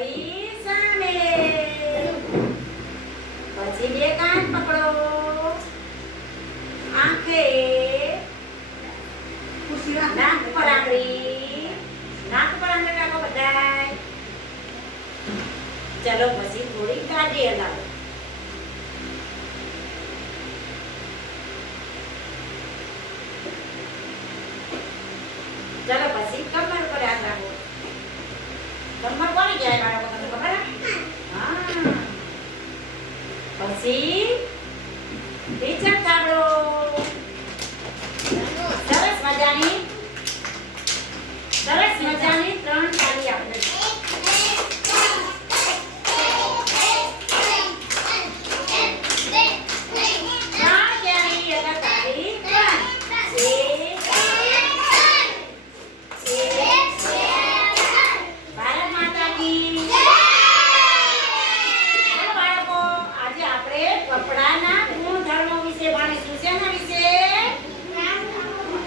ભાઈ સામે. પછી બે કાન પકડો. આંખે નાક પર આંગળી. નાક પર આંગળી રાખો બધાય. ચલો પછી થોડી ગાડી હલાવો. ચલો પછી કમર પર હાથ રાખો. કમર કોની જાય બાળકો તમને ખબર? હા. પછી ટીચર કાઢો. સરસ મજાની 3 તાળી આપણે.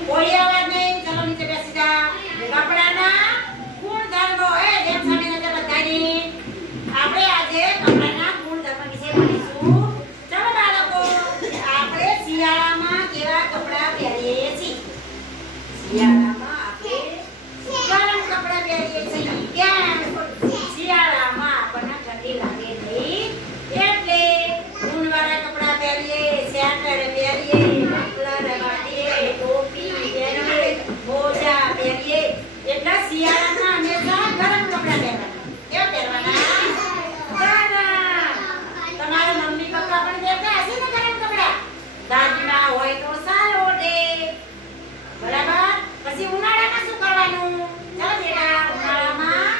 કોઈ અવાજ નહીં. ચલો નીચે બેસી જા. કપડાના ગુણધર્મો જેમ સામે નજર બધાની. આપણે આજે કપડાના ગુણધર્મ વિશે ભણીશું. ચલો બાળકો, આપણે શિયાળામાં કેવા કપડા પહેરીએ છીએ? શિયાળામાં આપણે ગરમ કપડા પહેરીએ છીએ. કેમ? શિયાળામાં આપણને ઠંડી લાગે નહીં એટલે ઊનવાળા કપડા પહેરીએ, સ્વેટર પહેરીએ, મફલર બાંધીએ, ટોપી પહેરીએ, મોજા પહેરીએ. એટલે શિયાળામાં હંમેશા ગરમ કપડા પહેરવાના. કેવા પહેરવાના? ગરમ. તમારા મમ્મી પપ્પા પણ પહેરતા હશે ને ગરમ કપડા? દાદીમાં હોય તો સારો દે. બરાબર? પછી ઉનાળામાં શું કરવાનું? ચાલો બેટા, ઉનાળામાં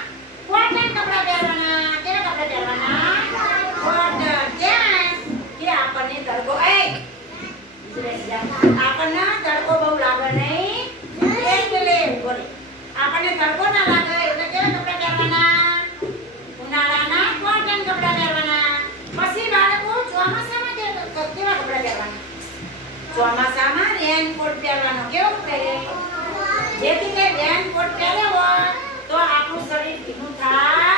કોટન કપડા પહેરવાના. કેવા કપડા પહેરવાના? કોટન. કેમ? કે આપણને તડકો આપણને તડકો બહુ લાગે નહીં એટલે આપણને તડકો ના લાગે એટલે કેવા કપડા પહેરવાના? ઉનાળાના કોટન કપડા પહેરવાના. પછી બાળકો ચોમાસામાં કેવા કપડા પહેરવાના? ચોમાસામાં રેનકોટ પહેરવાનો. કેવો પહેરે? જેથી કે રેનકોટ પહેર્યો હોય તો આપણું શરીર ભીનું થાય